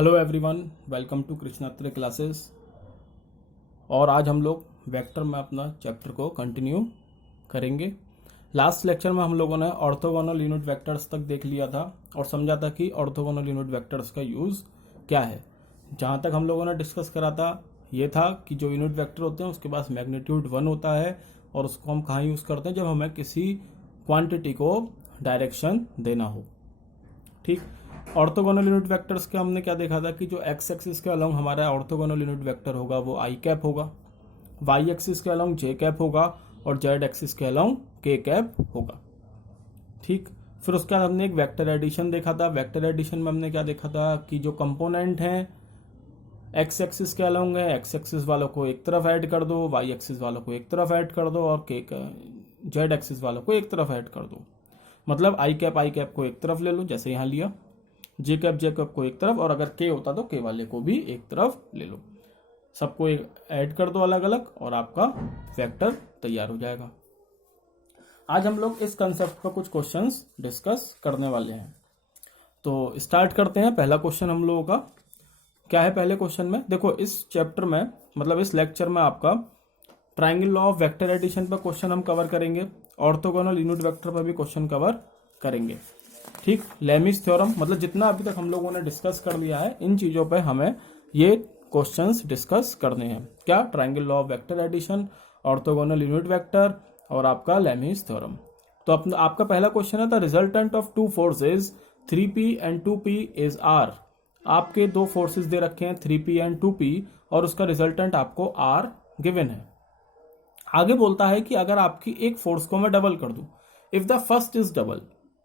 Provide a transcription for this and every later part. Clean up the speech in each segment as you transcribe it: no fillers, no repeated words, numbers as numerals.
Hello everyone, welcome to Krishnatre classes. और आज हम लोग वेक्टर में अपना चैप्टर को कंटिन्यू करेंगे। लास्ट लेक्चर में हम लोगों ने ऑर्थोगोनल यूनिट वेक्टर्स तक देख लिया था और समझा था कि ऑर्थोगोनल यूनिट वेक्टर्स का यूज़ क्या है। जहाँ तक हम लोगों ने डिस्कस करा था ये था कि जो यूनिट वेक्टर होते हैं उसके पास मैग्नीट्यूड 1 होता है और उसको हम कहाँ यूज़ करते हैं, जब हमें किसी क्वांटिटी को डायरेक्शन देना हो। ठीक, ऑर्थोगोनल यूनिट वेक्टर्स के हमने क्या देखा था कि जो एक्स एक्सिस के अलोंग हमारा ऑर्थोगोनल यूनिट वेक्टर होगा वो आई कैप होगा, वाई एक्सिस के अलोंग जे कैप होगा और जेड एक्सिस के अलोंग के कैप होगा। ठीक, फिर उसके बाद हमने एक वेक्टर एडिशन देखा था। वेक्टर एडिशन में हमने क्या देखा था कि जो कंपोनेंट हैं एक्स एक्सिस के अलोंग है, एक्स एक्सिस वालों को एक तरफ ऐड कर दो, वाई एक्सिस वालों को एक तरफ ऐड कर दो और के जेड एक्सिस वालों को एक तरफ ऐड कर दो। मतलब आई कैप को एक तरफ ले लो, जैसे यहाँ लिया, जे कैप को एक तरफ, और अगर के होता तो के वाले को भी एक तरफ ले लो। सबको ऐड कर दो अलग अलग और आपका वेक्टर तैयार हो जाएगा। आज हम लोग इस कंसेप्ट पर कुछ क्वेश्चंस डिस्कस करने वाले हैं। तो स्टार्ट करते हैं। पहला क्वेश्चन हम लोगों का क्या है? पहले क्वेश्चन में देखो, इस चैप्टर में मतलब इस लेक्चर में आपका triangle law of vector addition पर क्वेश्चन हम कवर करेंगे, ऑर्थोगोनल यूनिट वेक्टर पर भी क्वेश्चन कवर करेंगे। ठीक, लेमिस थ्योरम, मतलब जितना अभी तक हम लोगों ने डिस्कस कर लिया है इन चीजों पे हमें ये क्वेश्चंस डिस्कस करने हैं। क्या? Triangle law of vector addition, orthogonal unit vector और आपका लेमिस थ्योरम। तो आपका पहला क्वेश्चन है, the resultant of two forces 3p and 2p is r। आपके दो फोर्सेज दे रखे हैं 3p एंड 2p और उसका रिजल्टेंट आपको r गिवन है। आगे बोलता है कि अगर आपकी एक फोर्स को मैं डबल कर दूं, if the first is double,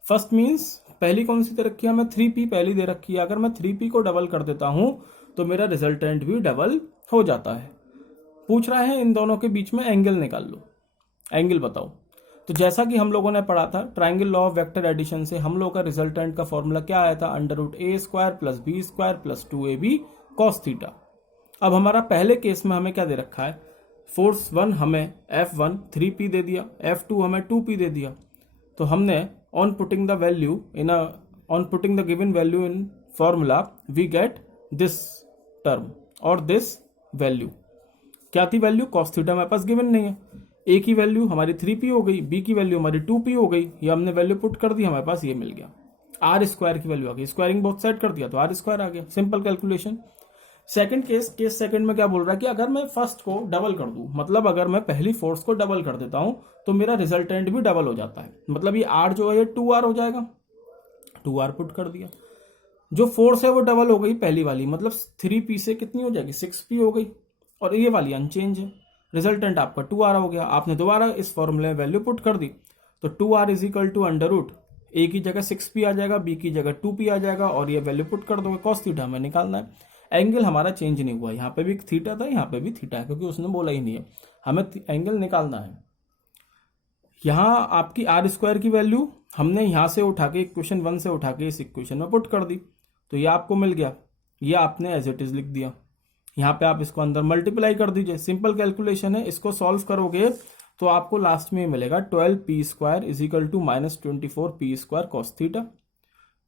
first means पहली कौन सी दे रखी है? हमें 3p पहली दे रखी है। अगर मैं 3p को डबल कर देता हूं तो मेरा रिजल्टेंट भी डबल हो जाता है। पूछ रहा है इन दोनों के बीच में एंगल निकाल लो, एंगल बताओ। तो जैसा कि हम लोगों ने पढ़ा था triangle law of vector addition से हम लोग का रिजल्टेंट का फॉर्मूला क्या आया था? √a² + b² + 2ab cos theta. अब हमारा पहले केस में हमें क्या दे रखा है? फोर्स 1 हमें F1 3p दे दिया, F2 हमें 2p दे दिया। तो हमने on putting the given value in formula we get this term और this value। क्या थी वैल्यू? cos थीटा हमारे पास गिवन नहीं है। a की वैल्यू हमारी 3p हो गई, b की वैल्यू हमारी 2p हो गई, ये हमने वैल्यू पुट कर दी, हमारे पास ये मिल गया। r² की वैल्यू आ गई, स्क्वायरिंग बोथ साइड कर दिया तो r² आ गया। Simple calculation. Second case second में क्या बोल रहा है कि अगर मैं फर्स्ट को डबल कर दूं, मतलब अगर मैं पहली फोर्स को डबल कर देता हूं तो मेरा रिजल्टेंट भी डबल हो जाता है। मतलब ये r जो है ये 2r हो जाएगा, 2r पुट कर दिया। जो फोर्स है वो डबल हो गई पहली वाली, मतलब 3p से कितनी हो जाएगी? 6p हो गई, और ये वाली अनचेंज है। रिजल्टेंट आपका 2r हो गया। आपने दोबारा इस फॉर्मूले में वैल्यू पुट कर दी तो 2r = a की जगह 6p आ जाएगा, b की जगह 2p आ जाएगा, और ये वैल्यू पुट कर दोगे। cos थीटा हमें निकालना है। एंगल हमारा चेंज नहीं हुआ, यहाँ पे भी थीटा था, यहाँ पे भी थीटा है, क्योंकि उसने बोला ही नहीं है, हमें एंगल निकालना है। यहाँ आपकी r² की वैल्यू हमने यहाँ से उठा के इक्वेशन 1 से उठा के इस इक्वेशन में पुट कर दी, तो ये आपको मिल गया। ये आपने एज इट इज लिख दिया। यहाँ पे आप इसको अंदर मल्टीप्लाई कर दीजिए, सिंपल कैलकुलेशन है। इसको सॉल्व करोगे तो आपको लास्ट में मिलेगा 12p² = -24p² cos थीटा।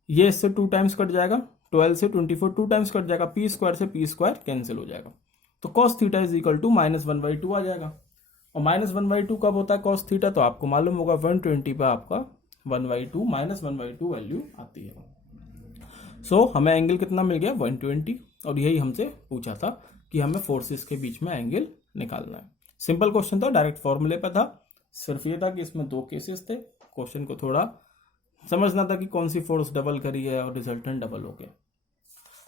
ये इससे 2 टाइम्स कट जाएगा, 12 से 24 2 टाइम्स कट जाएगा, p² से p² कैंसिल हो जाएगा, तो cos थीटा = -1/2 आ जाएगा। और -1/2 कब होता है cos थीटा? तो आपको मालूम होगा 120 पे आपका 1/2 -1/2 वैल्यू आती है। सो हमें एंगल कितना मिल गया? 120। और यही हमसे पूछा था कि हमें फोर्सेस के बीच में एंगल निकालना है। सिंपल क्वेश्चन था, डायरेक्ट फॉर्मूले पे था। सिर्फ ये था कि इसमें 2 केसेस थे, क्वेश्चन को थोड़ा समझना था कि कौन सी फोर्स डबल करी है और रिजल्टेंट डबल हो गया।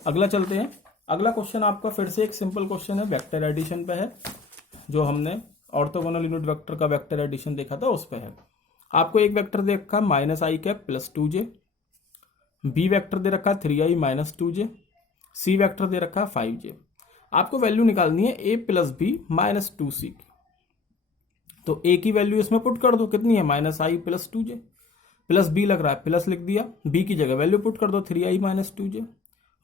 अगला चलते हैं। अगला क्वेश्चन आपका फिर से एक सिंपल क्वेश्चन है, वेक्टर एडिशन पे है। जो हमने ऑर्थोगोनल यूनिट वेक्टर का वेक्टर एडिशन देखा था उस पे है। आपको एक वेक्टर दे रखा -i + 2j, बी वेक्टर दे रखा 3i - 2j, सी वेक्टर दे रखा 5j। आपको वैल्यू निकालनी है a + b - 2c की। तो a की वैल्यू इसमें पुट कर दो, कितनी है? -i + 2j, प्लस b लग रहा है प्लस लिख दिया, b की जगह वैल्यू पुट कर दो 3i - 2j,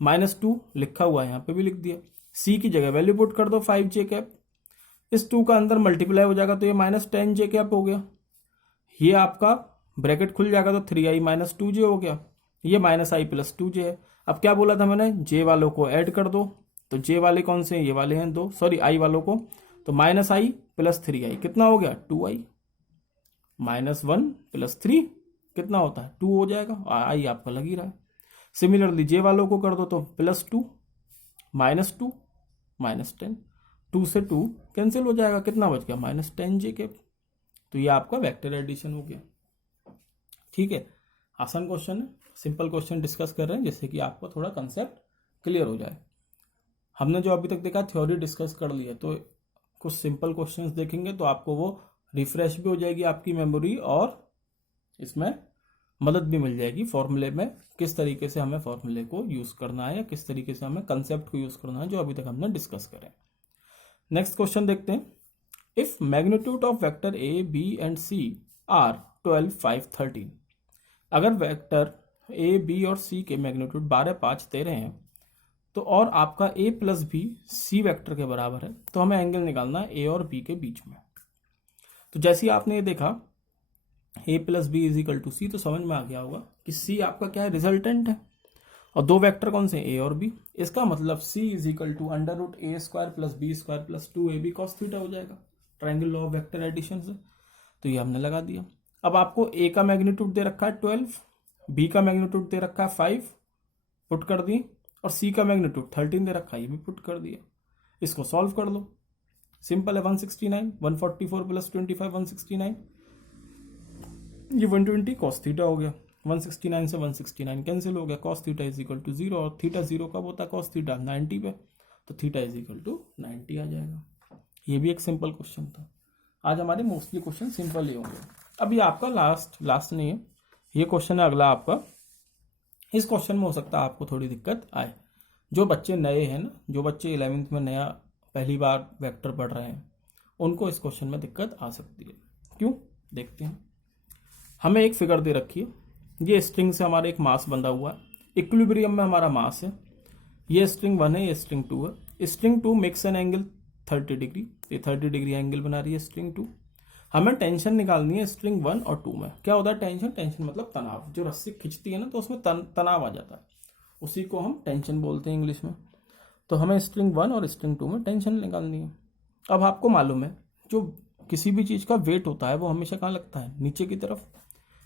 -2 लिखा हुआ है यहाँ पे भी लिख दिया, c की जगह वैल्यू पुट कर दो 5j। इस 2 का अंदर मल्टीप्लाई हो जाएगा तो ये -10j हो गया। ये आपका ब्रैकेट खुल जाएगा तो 3i - 2j हो गया। ये -i + 2j है। अब क्या बोला था मैंने, जे वालों को ऐड कर दो, तो जे वाले कौन से हैं, ये वाले हैं दो, सॉरी आई वालों को, तो माइनस आई प्लस 3i कितना हो गया 2i, -1 + 3 कितना होता है 2 हो जाएगा, आई आपका लग ही रहा है। सिमिलरली जे वालों को कर दो तो +2 -2 -10, 2 से 2 कैंसिल हो जाएगा, कितना बच गया -10j के। तो ये आपका वेक्टर एडिशन हो गया। ठीक है, आसान क्वेश्चन है, सिंपल क्वेश्चन डिस्कस कर रहे हैं जिससे कि आपको थोड़ा कंसेप्ट क्लियर हो जाए। हमने जो अभी तक देखा थ्योरी डिस्कस कर ली है, तो कुछ सिंपल क्वेश्चंस देखेंगे तो आपको वो रिफ्रेश भी हो जाएगी आपकी मेमोरी, और इसमें मदद भी मिल जाएगी फॉर्मूले में, किस तरीके से हमें फॉर्मूले को यूज करना है या किस तरीके से हमें कंसेप्ट को यूज करना है जो अभी तक हमने डिस्कस करें। नेक्स्ट क्वेश्चन देखते हैं। If magnitude of vector A B and C are 12, 5, 13, अगर वेक्टर ए बी और सी के मैग्नीट्यूड 12, 5, 13 हैं तो और आपका ए प्लस बी सी वेक्टर के बराबर है, तो हमें एंगल निकालना है ए और बी के बीच में। तो जैसे ही आपने ये देखा a + b = c, तो समझ में आ गया होगा कि c आपका क्या है, रिजल्टेंट है, और दो वेक्टर कौन से a और b। इसका मतलब c = √a² + b² + 2ab cos theta हो जाएगा, triangle law of vector addition से। तो ये हमने लगा दिया। अब आपको a का मैग्नीट्यूड दे रखा है 12, b का मैग्नीट्यूड दे रखा है 5, पुट कर दी, और c का मैग्नीट्यूड 13 दे रखा है, ये भी पुट कर दिया। इसको सॉल्व कर लो, सिंपल है, 169, 144 + 25 169, ये 120 cos थीटा हो गया। 169 से 169 कैंसिल हो गया, cos थीटा = 0, और थीटा 0 कब होता है cos थीटा 90 पे, तो थीटा = 90 आ जाएगा। ये भी एक सिंपल क्वेश्चन था। आज हमारे मोस्टली क्वेश्चन सिंपल ही होंगे। अभी आपका लास्ट नहीं है, ये क्वेश्चन है अगला आपका। इस क्वेश्चन में हो सकता है आपको थोड़ी दिक्कत आए, जो बच्चे नए हैं ना, जो बच्चे 11वीं में नया पहली बार वेक्टर पढ़ रहे हैं, उनको इस क्वेश्चन में दिक्कत आ सकती है। क्यों, देखते हैं। हमें एक फिगर दे रखी है, ये स्ट्रिंग से हमारा एक मास बंधा हुआ है, इक्विलिब्रियम में हमारा मास है, ये स्ट्रिंग 1 है, ये स्ट्रिंग 2 है। String 2 makes an angle 30 degree, ये 30 डिग्री एंगल बना रही है स्ट्रिंग 2। हमें टेंशन निकालनी है स्ट्रिंग 1 और 2 में। क्या होता है टेंशन, टेंशन मतलब तनाव, जो रस्सी खिंचती है ना तो उसमें तनाव आ जाता है, उसी को हम टेंशन बोलते हैं इंग्लिश में। तो हमें स्ट्रिंग 1 और स्ट्रिंग 2 में टेंशन निकालनी है। अब आपको मालूम है जो किसी भी चीज़ का वेट होता है वो हमेशा कहाँ लगता है, नीचे की तरफ,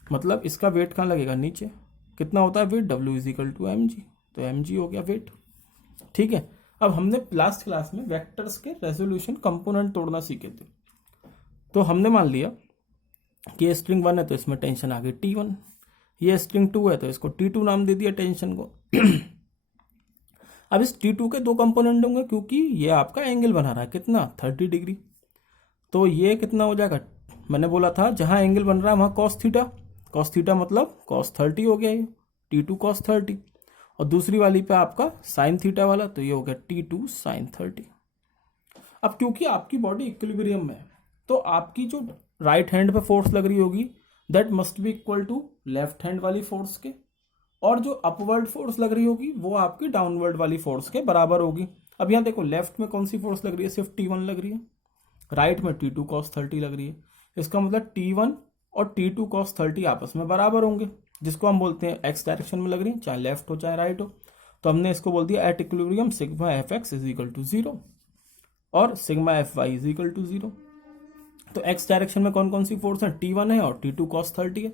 मतलब इसका वेट कहाँ लगेगा, नीचे। कितना होता है वेट, W = mg, तो mg हो गया वेट। ठीक है, अब हमने लास्ट क्लास में वेक्टर्स के रेजोल्यूशन कंपोनेंट तोड़ना सीखे थे, तो हमने मान लिया कि ये स्ट्रिंग 1 है तो इसमें टेंशन आ गई T1, ये स्ट्रिंग 2 है तो इसको T2 नाम दे दिया टेंशन को। अब इस T2 के दो कंपोनेंट होंगे, क्योंकि ये आपका एंगल बना रहा है कितना 30 डिग्री, तो ये कितना हो जाएगा, मैंने बोला था जहां एंगल बन रहा है वहां cos थीटा मतलब cos 30 हो गया, ये T2 cos 30, और दूसरी वाली पे आपका sin थीटा वाला, तो ये हो गया T2 sin 30। अब क्योंकि आपकी बॉडी इक्विलिब्रियम में है, तो आपकी जो राइट हैंड पे फोर्स लग रही होगी that must be equal to left hand वाली फोर्स के, और जो अपवर्ड फोर्स लग रही होगी वो आपकी डाउनवर्ड वाली फोर्स के बराबर होगी। अब यहाँ देखो लेफ्ट में कौन सी फोर्स लग रही है, सिर्फ T1 लग रही है, राइट में T2 cos 30 लग रही है। इसका मतलब T1 और T2 cos 30 आपस में बराबर होंगे, जिसको हम बोलते हैं एक्स डायरेक्शन में लग रही है, चाहे लेफ्ट हो चाहे राइट हो। तो हमने इसको बोल दिया एट इक्विलिब्रियम सिग्मा Fx = 0 और सिग्मा Fy = 0। तो एक्स डायरेक्शन में कौन कौन सी फोर्स है, T1 है और T2 cos 30 है।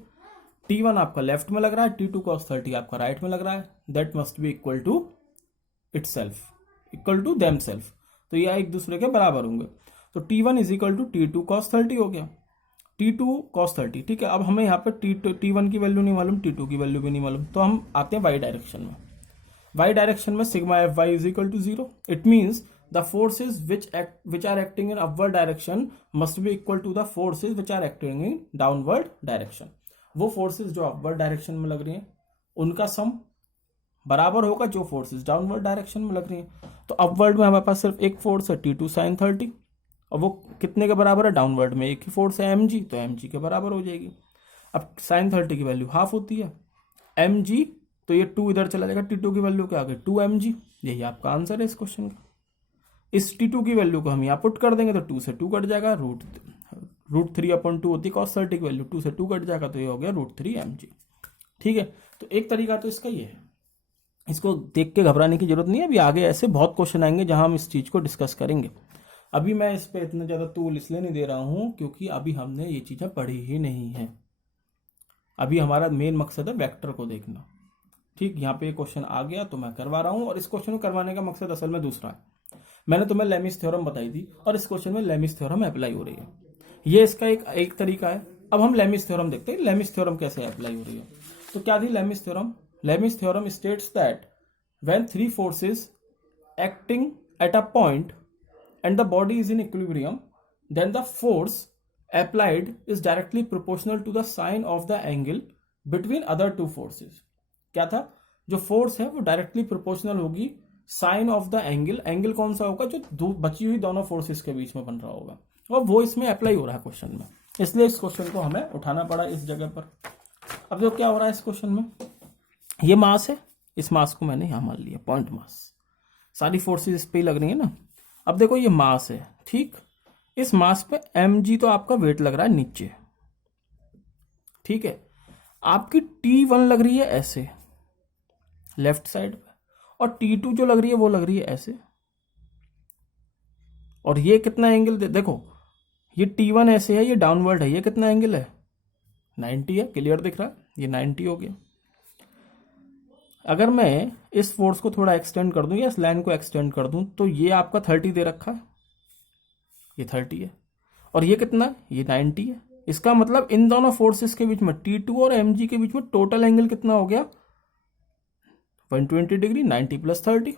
T1 आपका लेफ्ट में लग रहा है, T2 cos 30 आपका राइट में लग रहा है, that must be equal to itself, equal to themselves, तो ये एक दूसरे के बराबर होंगे। तो T1 = T2 cos 30 हो गया, T2 cos 30। ठीक है, अब हमें यहाँ पर T1 की वैल्यू नहीं मालूम, T2 की वैल्यू भी नहीं मालूम, तो हम आते हैं वाई डायरेक्शन में। वाई डायरेक्शन में sigma Fy = 0, it means the forces which are acting in upward direction must be equal to the forces which are acting in downward direction। वो फोर्सेस जो अपवर्ड डायरेक्शन में लग रही हैं उनका सम बराबर होगा जो फोर्सेस डाउनवर्ड डायरेक्शन में लग रही हैं। तो अपवर्ड में हमारे पास सिर्फ एक फोर्स है T2 sin 30, और वो कितने के बराबर है, डाउनवर्ड में एक ही फोर्स है mg, तो mg के बराबर हो जाएगी। अब sin 30 की वैल्यू हाफ होती है mg, तो ये 2 इधर चला जाएगा, T2 की वैल्यू क्या आ गई 2mg। यही आपका आंसर है इस क्वेश्चन का। इस T2 की वैल्यू को हम यहाँ पुट कर देंगे तो 2 से 2 कट जाएगा, √3/2 होती है cos 30 की वैल्यू, 2 से 2 कट जाएगा, तो ये हो गया √3 mg। ठीक है, तो एक तरीका तो इसका ये है। इसको देख के घबराने की जरूरत नहीं है। अभी आगे ऐसे बहुत क्वेश्चन आएंगे जहां हम इस चीज को डिस्कस करेंगे। अभी मैं इस पे इतना ज्यादा तूल इसलिए नहीं दे रहा हूं क्योंकि अभी हमने ये चीजें पढ़ी ही नहीं है। अभी हमारा मेन मकसद है वेक्टर को देखना। ठीक, यहाँ पे क्वेश्चन आ गया तो मैं करवा रहा हूँ, और इस क्वेश्चन को करवाने का मकसद असल में दूसरा है। मैंने तुम्हें लेमिस थ्योरम बताई थी और इस क्वेश्चन में लेमिस थ्योरम अप्लाई हो रही है। ये इसका एक तरीका है। अब हम लेमिस थ्योरम देखते हैं, लेमिस थ्योरम कैसे अप्लाई हो रही है। तो क्या थी Lami's theorem? Lami's theorem states that when three forces acting at a point and the body is in equilibrium, then the force applied is directly proportional to the sine of the angle between other two forces. क्या था? जो force है वो directly proportional होगी sine of the angle. Angle कौन सा होगा? जो बची हुई दोनों फोर्सेस के बीच में बन रहा होगा, और वो इसमें अप्लाई हो रहा है क्वेश्चन में, इसलिए इस क्वेश्चन को हमें उठाना पड़ा इस जगह पर। अब जो क्या हो रहा है इस क्वेश्चन में, ये मास है, इस मास को मैंने यहां मान लिया पॉइंट मास, सारी फोर्सेस इस पे ही लग रही है ना। अब देखो ये मास है, ठीक, इस मास पे mg तो आपका वेट लग रहा है नीचे, ठीक है। आपकी T1 लग रही है ऐसे लेफ्ट साइड पे, और T2 जो लग रही है वो लग रही है ऐसे। और ये कितना एंगल देखो, ये T1 ऐसे है, ये डाउनवर्ड है, ये कितना एंगल है? 90 है, क्लियर दिख रहा है, ये 90 हो गया। अगर मैं इस फोर्स को थोड़ा एक्सटेंड कर दूं या इस लाइन को एक्सटेंड कर दूं तो ये आपका 30 दे रखा है, ये 30 है, और ये कितना? ये 90 है। इसका मतलब इन दोनों फोर्सेस के बीच में T2 और mg के बीच में टोटल एंगल कितना हो गया? 120 degree, 90 plus 30।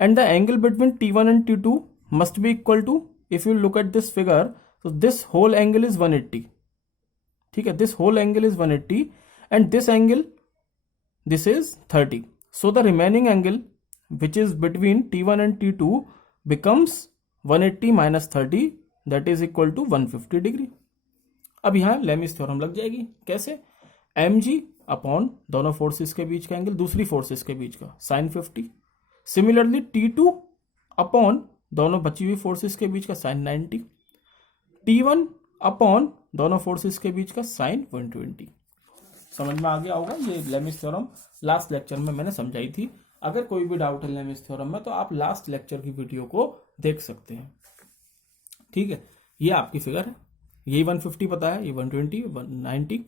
And the angle between T1 and T2 must be equal to, if you look at this figure, तो दिस होल एंगल इज 180, ठीक है, this whole angle is 180 and this angle, this is 30. So the remaining angle which is between T1 and T2 becomes 180 minus 30, that is equal to 150 degree. अब यहां Lami's theorem लग जाएगी। कैसे? mg upon दोनों forces के बीच का angle, दूसरी forces के बीच का sin 50। सिमिलरली T2 अपॉन दोनों बची हुई फोर्सेस के बीच का sin 90। T1 अपॉन दोनों फोर्सेस के बीच का sin 120। समझ में आ गया होगा। ये लेमिस थ्योरम लास्ट लेक्चर में मैंने समझाई थी। अगर कोई भी डाउट है लेमिस थ्योरम में तो आप लास्ट लेक्चर की वीडियो को देख सकते हैं, ठीक है। ये आपकी फिगर है, ये 150 पता है, ये 120, 190।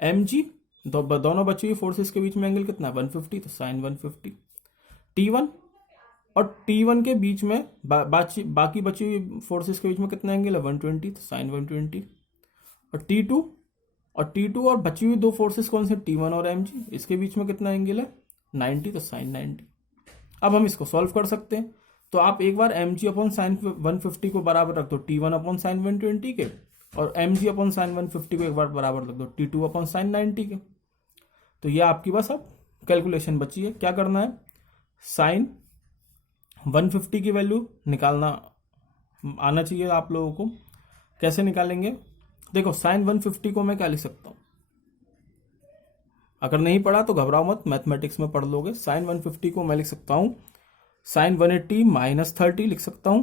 mg दोनों बची हुई फोर्सेस के बीच में एंगल कितना है? 150, तो साइन 150। T1 और T1 के बीच में बाकी बची हुई फोर्सेस के बीच में कितना एंगल है? 120, तो साइन 120। और T2 और बची हुई दो फोर्सेस कौन से? T1 और mg, इसके बीच में कितना एंगल है? 90, तो साइन 90। अब हम इसको सॉल्व कर सकते हैं। तो आप एक बार mg अपॉन साइन 150 को बराबर रख दो T1 अपॉन साइन 120 के, और mg अपॉन साइन 150 को एक बार बराबर रख दो T2 अपॉन साइन 90 के। तो ये आपकी बस अब कैलकुलेशन बची है। क्या करना है? साइन 150 की वैल्यू निकालना आना चाहिए आप लोगों को। कैसे निकालेंगे? देखो, साइन 150 को मैं क्या लिख सकता हूं? अगर नहीं पढ़ा तो घबराओ मत, मैथमेटिक्स में पढ़ लोगे। साइन 150 को मैं लिख सकता हूं साइन 180 माइनस 30 लिख सकता हूं।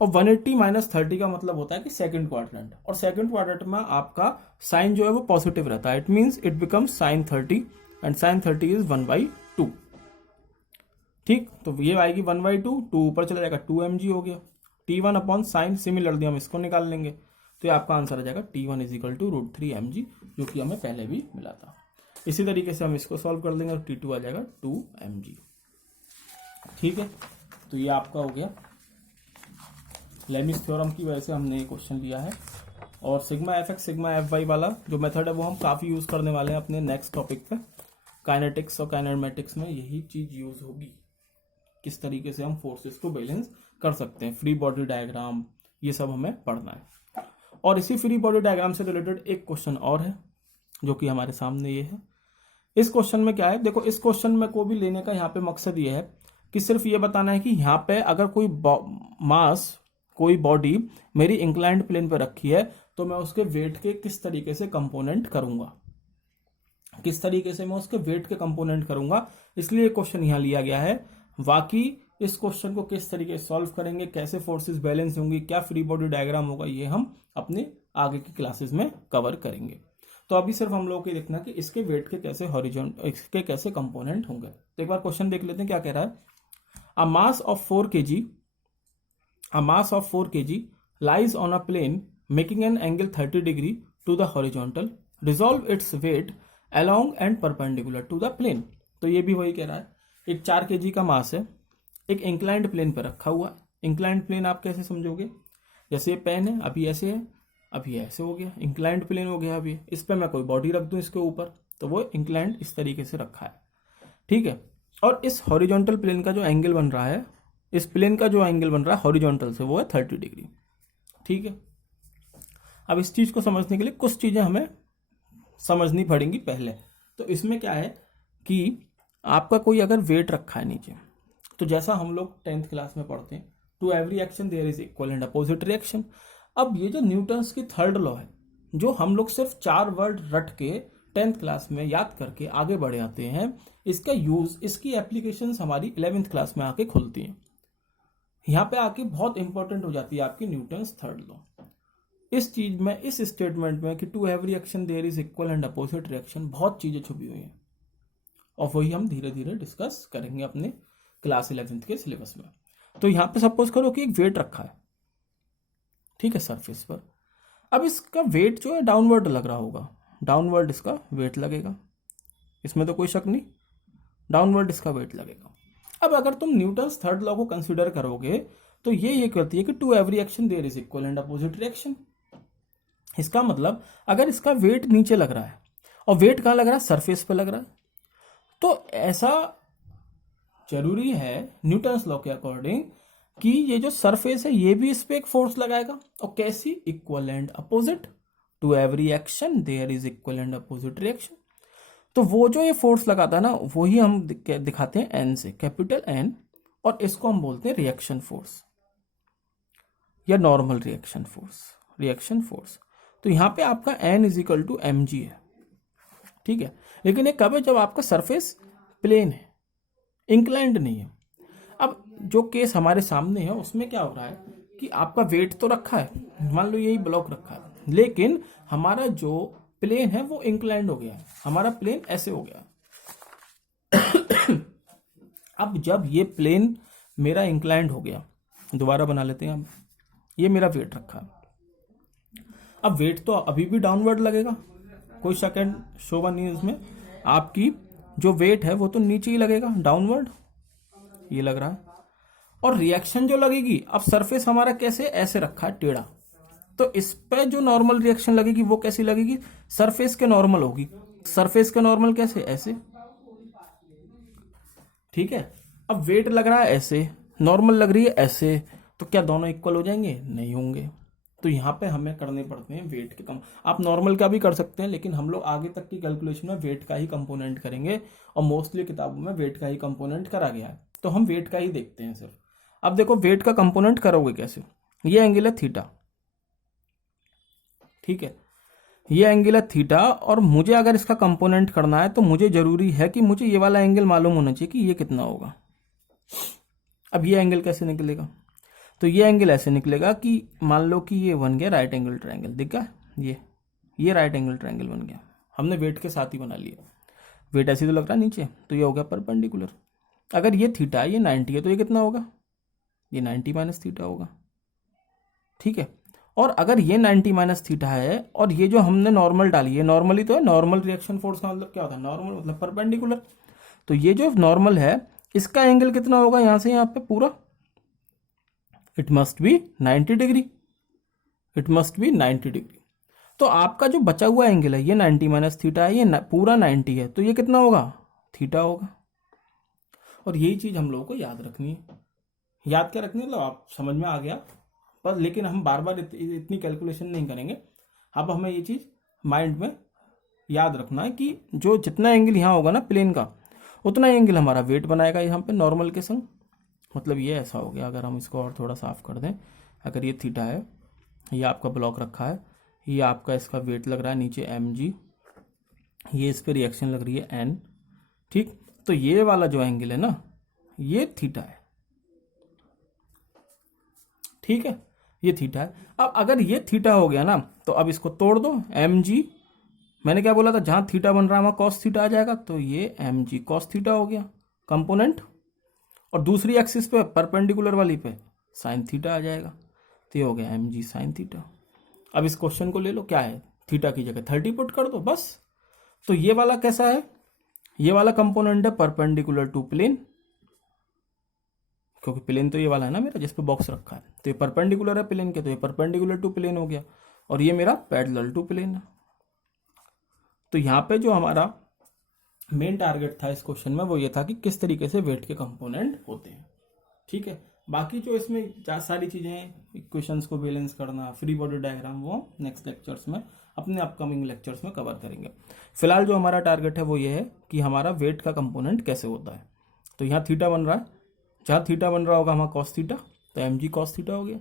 और 180 माइनस 30 का मतलब होता है कि सेकंड क्वाड्रेंट, और सेकंड क्वाड्रेंट में आपका साइन जो है वो पॉजिटिव रहता है। It means it becomes sine 30 and sine 30 is 1/2। ठीक, तो ये आएगी 1/2, 2 ऊपर चला जाएगा, 2mg हो गया। T1 अपॉन साइन, सिमिलरली हम इसको निकाल लेंगे, तो ये आपका आंसर आ जाएगा T1 is equal to √3mg, जो कि हमें पहले भी मिला था। इसी तरीके से हम इसको सॉल्व कर देंगे, और T2 आ जाएगा 2mg। ठीक है, तो ये आपका हो गया लेमिस थ्योरम की वजह से हमने ये क्वेश्चन लिया है। और sigma F X sigma F Y वाला जो मेथड है वो हम काफ़ी यूज़ करने वाले हैं अपने नेक्स्ट टॉपिक पे। काइनेटिक्स और काइनेमेटिक्स में यही चीज़ यूज़ होगी, किस तरीके से हम फोर्सेस को बैलेंस कर सकते हैं। फ्री बॉडी डायग्राम, ये सब हमें पढ़ना है। और इसी फ्री बॉडी डायग्राम से रिलेटेड एक क्वेश्चन और है जो कि हमारे सामने ये है। इस क्वेश्चन में क्या है, देखो इस क्वेश्चन में को भी लेने का यहाँ पे मकसद ये है कि सिर्फ ये बताना है कि यहाँ पे अगर कोई मास, कोई बॉडी मेरी इंक्लाइंड प्लेन पे रखी है तो मैं उसके वेट के किस तरीके से कंपोनेंट करूंगा, किस तरीके से मैं उसके वेट के कंपोनेंट करूंगा, इसलिए क्वेश्चन यहाँ लिया गया है। बाकी इस क्वेश्चन को किस तरीके से सॉल्व करेंगे, कैसे फोर्सेस बैलेंस होंगी, क्या फ्री बॉडी डायग्राम होगा, ये हम अपने आगे की क्लासेस में कवर करेंगे। तो अभी सिर्फ हम लोग को देखना कि इसके वेट के कैसे हॉरिजॉन्टल, इसके कैसे कंपोनेंट होंगे। तो एक बार क्वेश्चन देख लेते हैं क्या कह रहा है। अ mass of 4 kg, a mass of 4 kg lies on a plane making an angle 30 degree to the horizontal, resolve its weight along and perpendicular to the plane। तो ये भी वही कह रहा है, एक 4 kg का मास है, एक इंक्लाइंड प्लेन पर रखा हुआ। इंक्लाइंड प्लेन आप कैसे समझोगे, जैसे ये पेन है, अभी ऐसे है, अभी ऐसे हो गया, इंक्लाइंड प्लेन हो गया। अभी इस पर मैं कोई बॉडी रख दूं इसके ऊपर, तो वो इंक्लाइंड इस तरीके से रखा है, ठीक है। और इस हॉरिजॉन्टल प्लेन का जो एंगल बन रहा है, इस प्लेन का जो एंगल बन रहा है हॉरिजॉन्टल से, वो है 30 डिग्री, ठीक है। अब इस चीज को समझने के लिए कुछ चीजें हमें समझनी पड़ेंगी पहले। तो इसमें क्या है कि आपका कोई अगर वेट रखा है नीचे, तो जैसा हम लोग 10th क्लास में पढ़ते हैं, to every action there is equal and opposite reaction. अब ये जो न्यूटन्स की थर्ड लॉ है, जो हम लोग सिर्फ 4 वर्ड रट के 10th क्लास में याद करके आगे बढ़े आते हैं, इसका यूज, इसकी एप्लीकेशंस हमारी 11th क्लास में आके खुलती हैं। यहां पे आके बहुत इंपॉर्टेंट हो जाती है आपकी न्यूटन्स थर्ड लॉ। इस चीज में, इस स्टेटमेंट में कि to every action there is equal and opposite reaction, बहुत चीजें छुपी हुई हैं, और वही हम धीरे धीरे डिस्कस करेंगे अपने क्लास 11th के सिलेबस में। तो यहां पे सपोज करो कि एक वेट रखा है, ठीक है, सरफेस पर। अब इसका वेट जो है डाउनवर्ड लग रहा होगा, डाउनवर्ड इसका वेट लगेगा, इसमें तो कोई शक नहीं, डाउनवर्ड इसका वेट लगेगा। अब अगर तुम न्यूटन्स थर्ड लॉ को कंसीडर करोगे, तो ये कहती है कि to every action there is equal and opposite reaction. इसका मतलब अगर इसका वेट नीचे लग रहा है, और वेट कहां लग रहा है, सरफेस पे लग रहा है, तो ऐसा जरूरी है न्यूटन्स लॉ के अकॉर्डिंग कि ये जो सरफेस है ये भी इस पे एक फोर्स लगाएगा। और कैसी, equal and opposite, to every action there is equal and opposite reaction. तो वो जो ये फोर्स लगाता है ना, वही हम दिखाते हैं एन से, कैपिटल एन, और इसको हम बोलते हैं रिएक्शन फोर्स या normal reaction force, reaction force. तो यहां पे आपका N is equal to M G है, ठीक है। लेकिन ये कब है, जब आपका सरफेस प्लेन है, इंक्लाइंड नहीं है। अब जो केस हमारे सामने है उसमें क्या हो रहा है कि आपका वेट तो रखा है, मान लो यही ब्लॉक रखा है, लेकिन हमारा जो प्लेन है वो इंक्लाइंड हो गया है, हमारा प्लेन ऐसे हो गया। अब जब ये प्लेन मेरा इंक्लाइंड हो गया, दोबारा बना लेते हैं। अब ये मेरा वेट रखा है, अब वेट तो अभी भी डाउनवर्ड लगेगा, कोई सेकंड शोभा नहीं है इसमें। आपकी जो वेट है वो तो नीचे ही लगेगा, डाउनवर्ड ये लग रहा है। और रिएक्शन जो लगेगी, अब सरफेस हमारा कैसे, ऐसे रखा है टेढ़ा, तो इस पे जो नॉर्मल रिएक्शन लगेगी वो कैसी लगेगी, सरफेस के नॉर्मल होगी। सरफेस के नॉर्मल कैसे, ऐसे, ठीक है। अब वेट लग रहा है ऐसे, नॉर्मल लग रही है ऐसे, तो क्या दोनों इक्वल हो जाएंगे, नहीं होंगे। तो यहाँ पे हमें करने पड़ते हैं वेट के कम, आप नॉर्मल का भी कर सकते हैं, लेकिन हम लोग आगे तक की कैलकुलेशन में वेट का ही कंपोनेंट करेंगे, और मोस्टली किताबों में वेट का ही कंपोनेंट करा गया है, तो हम वेट का ही देखते हैं सिर्फ। अब देखो वेट का कंपोनेंट करोगे कैसे, ये एंगल है थीटा, ठीक है, ये एंगल है थीटा, और मुझे अगर इसका कंपोनेंट करना है तो मुझे जरूरी है कि मुझे ये वाला एंगल मालूम होना चाहिए कि ये कितना होगा। अब ये एंगल कैसे निकलेगा, तो ये एंगल ऐसे निकलेगा कि मान लो कि ये बन गया राइट एंगल ट्रायंगल, दिख गया, ये राइट एंगल ट्रायंगल बन गया, हमने वेट के साथ ही बना लिया। वेट ऐसे तो लग रहा है नीचे, तो ये हो गया परपेंडिकुलर। अगर ये थीटा है, ये 90 है, तो ये कितना होगा, ये 90 माइनस थीटा होगा, ठीक है। और अगर ये 90 माइनस थीटा है, और ये जो हमने नॉर्मल डाली है, नॉर्मली तो है, नॉर्मल रिएक्शन फोर्स का मतलब क्या होता है, नॉर्मल मतलब परपेंडिकुलर। तो ये जो नॉर्मल है, इसका एंगल कितना होगा, यहां से यहां पे पूरा, it must be 90 degree, it must be 90 degree. तो आपका जो बचा हुआ एंगल है, ये 90 माइनस थीटा है, ये पूरा 90 है, तो ये कितना होगा, थीटा होगा। और यही चीज हम लोगों को याद रखनी है। याद क्या रखनी है, मतलब आप समझ में आ गया, पर लेकिन हम बार बार इतनी कैलकुलेशन नहीं करेंगे। अब हमें ये चीज माइंड में याद रखना है कि जो जितना एंगल यहाँ होगा ना प्लेन का, उतना एंगल हमारा वेट बनाएगा यहाँ पे नॉर्मल के संग। मतलब ये ऐसा हो गया, अगर हम इसको और थोड़ा साफ कर दें, अगर ये थीटा है, ये आपका ब्लॉक रखा है, ये आपका इसका वेट लग रहा है नीचे mg, ये इस पर रिएक्शन लग रही है n, ठीक। तो ये वाला जो एंगल है ना, ये थीटा है, ठीक है, ये थीटा है। अब अगर ये थीटा हो गया ना, तो अब इसको तोड़ दो, mg मैंने क्या बोला था, जहां थीटा बन रहा है वहां कॉस थीटा आ जाएगा, तो ये एम जी कॉस थीटा हो गया कंपोनेंट, और दूसरी एक्सिस पे परपेंडिकुलर वाली पे साइन थीटा आ जाएगा, तो ये हो गया एम जी साइन थीटा। अब इस क्वेश्चन को ले लो, क्या है, थीटा की जगह 30 पुट कर दो बस। तो ये वाला कैसा है, ये वाला कंपोनेंट है परपेंडिकुलर टू प्लेन, क्योंकि प्लेन तो ये वाला है ना मेरा जिस पे बॉक्स रखा है, तो ये परपेंडिकुलर है प्लेन के, तो ये परपेंडिकुलर टू प्लेन हो गया, और ये मेरा पैरेलल टू प्लेन है। तो यहाँ पे जो हमारा मेन टारगेट था इस क्वेश्चन में वो ये था कि किस तरीके से वेट के कंपोनेंट होते हैं, ठीक है। बाकी जो इसमें सारी चीजें हैं, इक्वेशंस को बैलेंस करना, फ्री बॉडी डायग्राम, वो नेक्स्ट लेक्चर्स में, अपने अपकमिंग लेक्चर्स में कवर करेंगे। फिलहाल जो हमारा टारगेट है वो ये है कि हमारा वेट का कंपोनेंट कैसे होता है। तो यहाँ थीटा बन रहा है, जहाँ थीटा बन रहा होगा वहाँ कॉस थीटा, तो एम जी कॉस थीटा हो गया,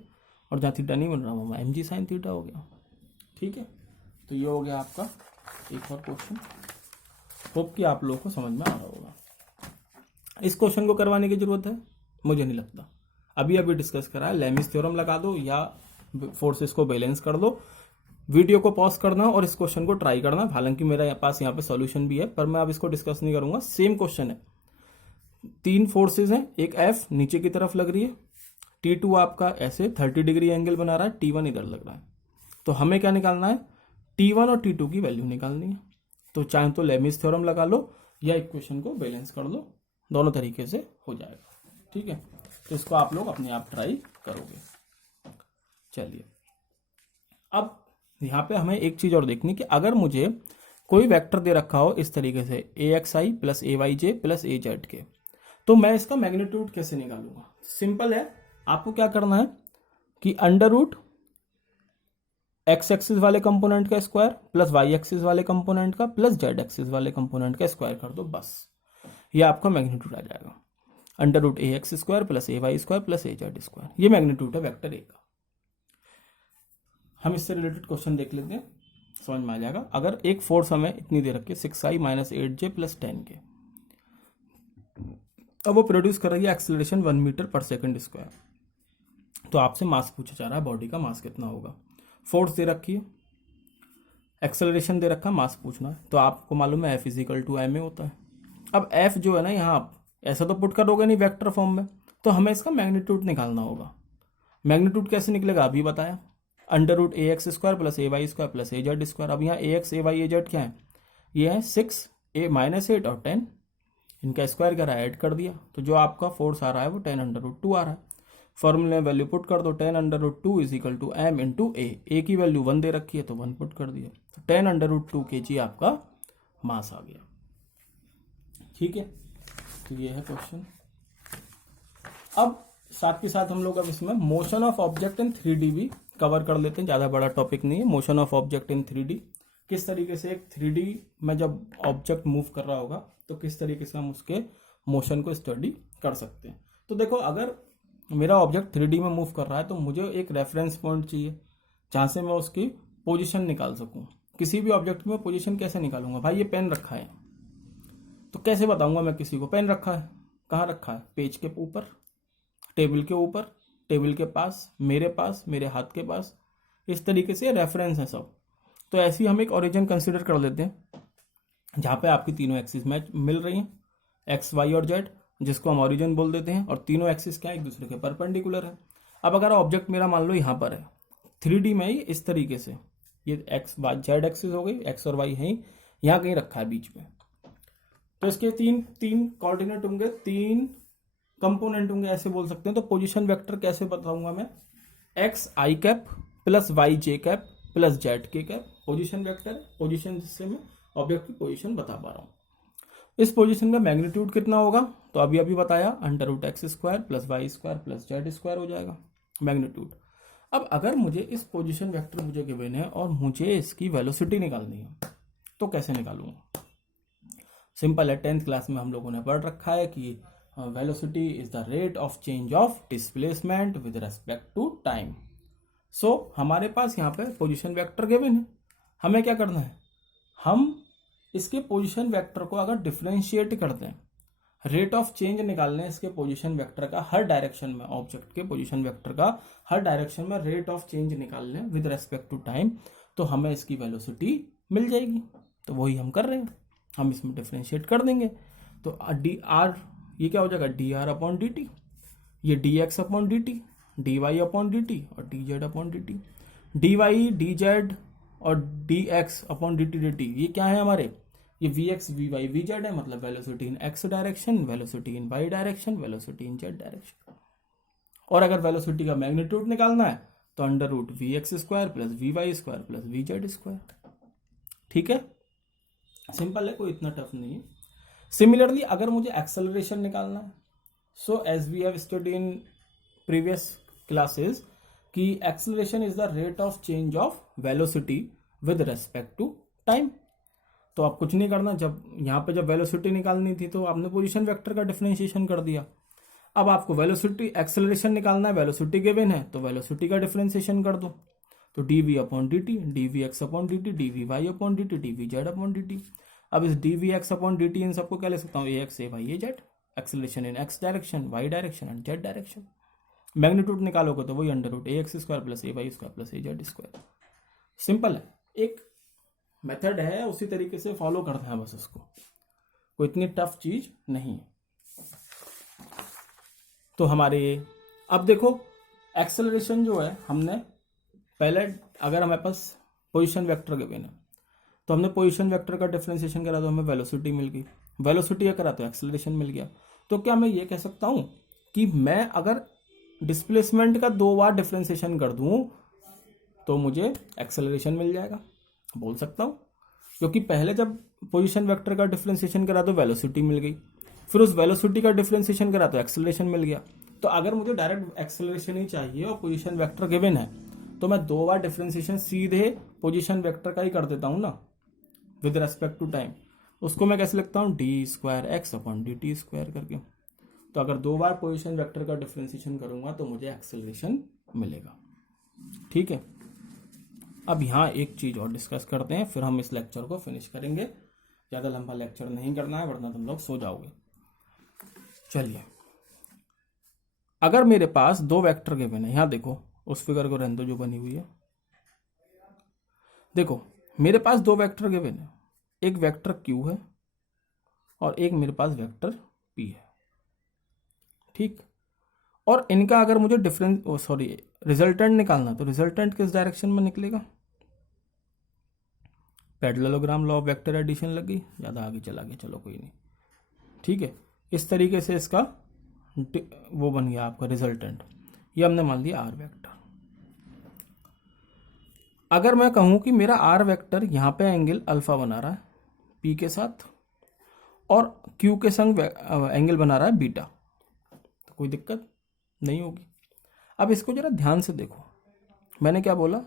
और जहाँ थीटा नहीं बन रहा वहाँ एम जी साइन थीटा हो गया, ठीक है। तो ये हो गया आपका एक और क्वेश्चन। होप कि आप लोगों को समझ में आ रहा होगा। इस क्वेश्चन को करवाने की जरूरत है मुझे नहीं लगता, अभी अभी डिस्कस करा है, लेमिस थ्योरम लगा दो या फोर्सेस को बैलेंस कर दो, वीडियो को पॉज करना और इस क्वेश्चन को ट्राई करना। हालांकि मेरे पास यहाँ पे सॉल्यूशन भी है, पर मैं अब इसको डिस्कस नहीं करूंगा। सेम क्वेश्चन है, 3 फोर्सेज हैं, एक एफ नीचे की तरफ लग रही है, T2 आपका ऐसे 30 डिग्री एंगल बना रहा है, T1 इधर लग रहा है, तो हमें क्या निकालना है, T1 और T2 की वैल्यू निकालनी है। तो चाहे तो लेमिस थ्योरम लगा लो या इक्वेशन को बैलेंस कर लो, दोनों तरीके से हो जाएगा, ठीक है। तो इसको आप लोग अपने आप ट्राई करोगे। चलिए, अब यहाँ पे हमें एक चीज और देखनी कि अगर मुझे कोई वेक्टर दे रखा हो इस तरीके से AXI plus AYJ plus AZ के, तो मैं इसका मैग्नीट्यूड कैसे निकालूंगा। सिंपल है, आपको क्या करना है कि अंडर रूट एक्स एक्सिस वाले कंपोनेंट का स्क्वायर प्लस वाई एक्सिस वाले कंपोनेंट का प्लस जेड एक्सिस वाले कंपोनेंट का स्क्वायर कर दो, बस ये आपका मैग्नीट्यूड आ जाएगा। Under root AX square plus AY square plus AZ square, ये मैग्नीट्यूड है वेक्टर ए का। हम इससे रिलेटेड क्वेश्चन देख लेते हैं, समझ में आ जाएगा। अगर एक फोर्स हमें इतनी दे रखी है 6i minus 8j plus 10k, अब वो प्रोड्यूस कर रही है एक्सेलरेशन 1 मीटर पर सेकंड स्क्वायर, तो आपसे मास पूछा जा रहा है, बॉडी का मास कितना होगा। फोर्स दे रखी है, एक्सेलरेशन दे रखा है, मास पूछना है, तो आपको मालूम है F इजिकल टू ma होता है। अब F जो है ना, यहाँ आप ऐसा तो पुट करोगे नहीं वेक्टर फॉर्म में, तो हमें इसका मैग्नीट्यूड निकालना होगा। मैग्नीट्यूड कैसे निकलेगा अभी बताया, under root AX square plus AY square plus AZ square. अब यहाँ AX AY AZ क्या है, ये है 6 माइनस 8 और 10, इनका स्क्वायर करा ऐड कर दिया, तो जो आपका फोर्स आ रहा है वो 10 अंडर रूट 2 आ रहा है। फॉर्मूले में वैल्यू पुट कर दो, 10 under root 2 is equal to m into A की वैल्यू 1 दे रखी है तो 1 पुट कर दिया, तो 10 अंडर रूट 2 kg आपका मास आ गया, ठीक है। तो ये है क्वेश्चन। अब साथ के साथ हम लोग अब इसमें motion of object in 3D भी कवर कर लेते हैं, ज़्यादा बड़ा टॉपिक नहीं है। Motion of object in 3D, किस तरीके से एक 3D में जब ऑब्जेक्ट मूव कर रहा होगा तो किस तरीके से हम उसके मोशन को स्टडी कर सकते हैं। तो देखो, अगर मेरा ऑब्जेक्ट 3D में मूव कर रहा है तो मुझे एक रेफरेंस पॉइंट चाहिए जहाँ से मैं उसकी पोजीशन निकाल सकूँ। किसी भी ऑब्जेक्ट में पोजीशन कैसे निकालूंगा, भाई ये पेन रखा है तो कैसे बताऊंगा मैं किसी को पेन रखा है, कहाँ रखा है, पेज के ऊपर, टेबल के ऊपर, टेबल के पास, मेरे पास, मेरे हाथ के पास, इस तरीके से रेफरेंस है सब। तो ऐसे ही हम एक ओरिजिन कंसिडर कर लेते हैं जहाँ पे आपकी तीनों एक्सिस मैच मिल रही हैं, एक्स वाई और जेड, जिसको हम ओरिजिन बोल देते हैं, और तीनों एक्सिस क्या एक दूसरे के परपेंडिकुलर है। अब अगर ऑब्जेक्ट मेरा मान लो यहाँ पर है 3D में ही इस तरीके से, ये एक्स वाई जेड एक्सिस हो गई, एक्स और वाई है ही यहाँ कहीं रखा है बीच में, तो इसके तीन कोऑर्डिनेट होंगे, 3 कंपोनेंट होंगे ऐसे बोल सकते हैं। तो पोजीशन वेक्टर कैसे बताऊंगा मैं, एक्स आई कैप प्लस वाई जे कैप प्लस जेड के कैप, पोजीशन वेक्टर, पोजीशन जिससे मैं ऑब्जेक्ट की पोजीशन बता पा रहा हूँ। इस पोजीशन का मैग्नीट्यूड कितना होगा, तो अभी अभी बताया, under root X square plus Y square plus Z square हो जाएगा मैग्नीट्यूड। अब अगर मुझे इस पोजीशन वेक्टर मुझे गिवन है और मुझे इसकी वेलोसिटी निकालनी है, तो कैसे निकालूंगा। सिंपल है, 10th क्लास में हम लोगों ने पढ़ रखा है कि velocity is the rate of change of displacement with respect to time. So हमारे पास यहाँ पे पोजीशन वेक्टर गिवन है, हमें क्या करना है, हम इसके पोजीशन वेक्टर को अगर डिफरेंशिएट करते हैं, रेट ऑफ चेंज निकालने इसके पोजीशन वेक्टर का हर डायरेक्शन में, ऑब्जेक्ट के पोजीशन वेक्टर का हर डायरेक्शन में रेट ऑफ चेंज निकाल लें विद रेस्पेक्ट टू टाइम, तो हमें इसकी वेलोसिटी मिल जाएगी। तो वही हम कर रहे हैं, हम इसमें डिफ्रेंशिएट कर देंगे। तो डी आर ये क्या हो जाएगा, D R upon D T, ये D X upon D T, D Y upon D T और D Z upon D T. D Y D Z और D X upon D T D T ये क्या है हमारे, ये V X V Y V Z है, मतलब velocity in X direction, velocity in Y direction, velocity in Z direction. और अगर वेलोसिटी का मैग्नीट्यूड निकालना है तो under root V X square plus V Y square plus V Z square. ठीक है, सिंपल है, कोई इतना टफ नहीं है। सिमिलरली अगर मुझे एक्सेलरेशन निकालना है, so as we have study in previous classes कि acceleration is the rate of change of velocity with respect to time. तो आप कुछ नहीं करना, जब यहाँ पे जब वेलोसिटी निकालनी थी तो आपने पोजीशन वेक्टर का डिफरेंशिएशन कर दिया। अब आपको वेलोसिटी एक्सेलरेशन निकालना है, वेलोसिटी गिवन है तो वेलोसिटी का डिफरेंशिएशन कर दो। तो D V upon D T, D V X upon D T, D V Y upon D T, D V Z upon D T. अब इस D V X upon D T इन सबको क्या ले सकता हूँ, A X A Y A Z, acceleration in X direction, Y direction and Z direction. Magnitude निकालोगे तो वही under root A X square plus A Y square plus A Z square. Simple है, एक मेथड है, उसी तरीके से follow करना है बस उसको, कोई इतनी टफ चीज नहीं है। तो हमारे अब देखो एक्सेलरेशन जो है, हमने पहले अगर हमारे पास पोजीशन वेक्टर गिवन है तो हमने पोजीशन वेक्टर का डिफरेंशिएशन करा तो हमें वेलोसिटी मिल गई, वेलोसिटी करा तो एक्सेलरेशन मिल गया। तो क्या मैं ये कह सकता हूं कि मैं अगर डिस्प्लेसमेंट का 2 बार डिफरेंशिएशन कर दूं तो मुझे एक्सेलरेशन मिल जाएगा, बोल सकता हूं, क्योंकि पहले जब पोजीशन वेक्टर का डिफरेंशिएशन करा तो वेलोसिटी मिल गई, फिर उस वेलोसिटी का डिफरेंशिएशन करा तो एक्सेलरेशन मिल गया। तो अगर मुझे डायरेक्ट एक्सेलरेशन ही चाहिए और पोजीशन वेक्टर गिवन है तो मैं 2 बार डिफरेंशिएशन सीधे पोजीशन वेक्टर का ही कर देता हूं ना, विद रेस्पेक्ट टू टाइम। उसको मैं कैसे लिखता हूं, D square x upon D T square करके। तो अगर 2 बार पोजीशन वेक्टर का डिफरेंशिएशन करूंगा तो मुझे एक्सेलरेशन मिलेगा। ठीक है, अब यहाँ एक चीज और डिस्कस करते हैं, फिर हम इस लेक्चर को फिनिश करेंगे। ज्यादा लंबा लेक्चर नहीं करना है वरना तुम लोग सो जाओगे। चलिए, अगर मेरे पास 2 वेक्टर गिवन है, यहां देखो उस फिगर को रहने दो जो बनी हुई है। देखो मेरे पास 2 वेक्टर गिवन है, एक वेक्टर क्यू है और एक मेरे पास वेक्टर पी है। ठीक, और इनका अगर मुझे रिजल्टेंट निकालना तो रिजल्टेंट किस डायरेक्शन में निकलेगा, parallelogram law of vector addition लग गई, ज़्यादा आगे चला गया, चलो कोई नहीं। ठीक है, इस तरीके से इसका वो बन गया आपका रिजल्टेंट, ये हमने मान लिया आर वेक्टर। अगर मैं कहूं कि मेरा आर वेक्टर यहां पे एंगल अल्फा बना रहा है पी के साथ और क्यू के संग एंगल बना रहा है बीटा, तो कोई दिक्कत नहीं होगी। अब इसको जरा ध्यान से देखो, मैंने क्या बोला,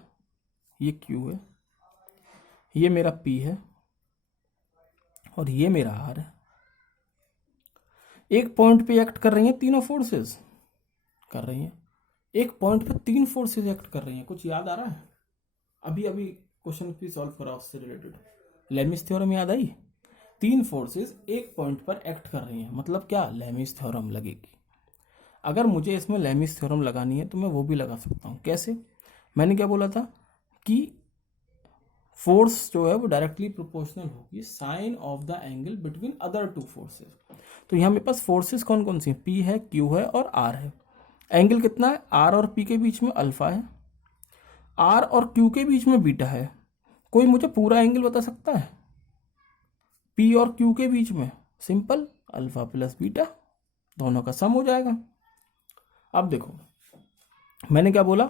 ये क्यू है, ये मेरा पी है और ये मेरा आर है। एक पॉइंट पे एक्ट कर रही हैं तीनों फोर्सेस, कर रही हैं एक पॉइंट पे 3 फोर्सेस एक्ट कर रही हैं। कुछ याद आ रहा है, अभी अभी क्वेश्चन भी सॉल्व करा उससे रिलेटेड, लेमिस थ्योरम याद आई। 3 फोर्सेस एक पॉइंट पर एक्ट कर रही हैं, मतलब क्या, लेमिस थ्योरम लगेगी। अगर मुझे इसमें लेमिस थ्योरम लगानी है तो मैं वो भी लगा सकता हूँ। कैसे, मैंने क्या बोला था कि फोर्स जो है वो डायरेक्टली प्रोपोर्शनल होगी sine of the angle between other 2 forces. तो यहाँ मेरे पास फोर्सेस कौन कौन सी हैं, पी है, क्यू है और आर है। एंगल कितना है, आर और पी के बीच में अल्फा है, आर और क्यू के बीच में बीटा है। कोई मुझे पूरा एंगल बता सकता है पी और क्यू के बीच में? सिंपल, अल्फा प्लस बीटा, दोनों का सम हो जाएगा। अब देखो मैंने क्या बोला,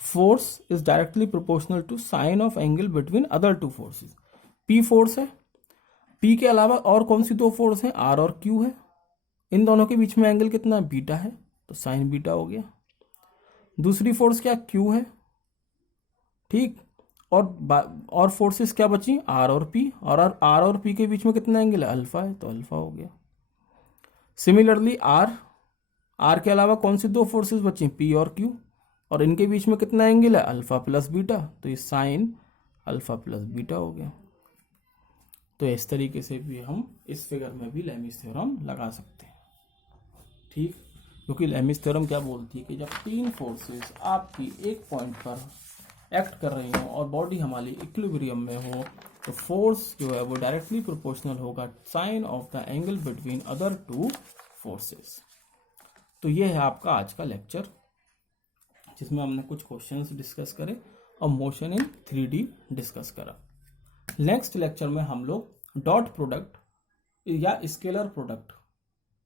force is directly proportional to sine of angle between other 2 forces. P force है, पी के अलावा और कौन सी 2 फोर्स हैं, आर और क्यू है। इन दोनों के बीच में एंगल कितना है, बीटा है, तो साइन बीटा हो गया। दूसरी फोर्स क्या, क्यू है। ठीक, और फोर्सेस क्या बची, आर और पी, और आर और पी के बीच में कितना एंगल है, अल्फा है, तो अल्फा हो गया। सिमिलरली आर के अलावा कौन सी 2 फोर्सेस बची, पी और क्यू, और इनके बीच में कितना एंगल है, अल्फा प्लस बीटा, तो ये साइन अल्फा प्लस बीटा हो गया। तो इस तरीके से भी हम इस फिगर में भी लेमिस थ्योरम लगा सकते हैं। ठीक, क्योंकि लेमिस थ्योरम क्या बोलती है कि जब 3 फोर्सेस आपकी एक पॉइंट पर एक्ट कर रही हो और बॉडी हमारी इक्विलिब्रियम में हो, तो फोर्स जो है वो डायरेक्टली प्रोपोर्शनल होगा sine of the angle between other two forces. तो ये है आपका आज का लेक्चर, जिसमें हमने कुछ क्वेश्चंस डिस्कस करे और मोशन इन 3D डिस्कस करा। नेक्स्ट लेक्चर में हम लोग डॉट प्रोडक्ट या स्केलर प्रोडक्ट,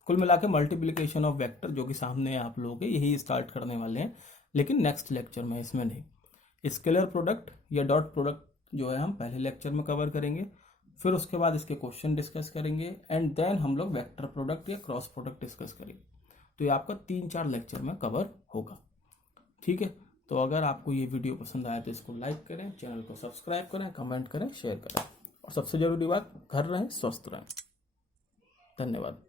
कुल मिला के मल्टीप्लीकेशन ऑफ वेक्टर जो कि सामने आप लोगों के, यही स्टार्ट करने वाले हैं, लेकिन नेक्स्ट लेक्चर में, इसमें नहीं। स्केलर प्रोडक्ट या डॉट प्रोडक्ट जो है हम पहले लेक्चर में कवर करेंगे, फिर उसके बाद इसके क्वेश्चन डिस्कस करेंगे, एंड देन हम लोग वेक्टर प्रोडक्ट या क्रॉस प्रोडक्ट डिस्कस करेंगे। तो ये आपका 3-4 लेक्चर में कवर होगा, ठीक है। तो अगर आपको ये वीडियो पसंद आया तो इसको लाइक करें, चैनल को सब्सक्राइब करें, कमेंट करें, शेयर करें, और सबसे जरूरी बात, घर रहें, स्वस्थ रहें। धन्यवाद।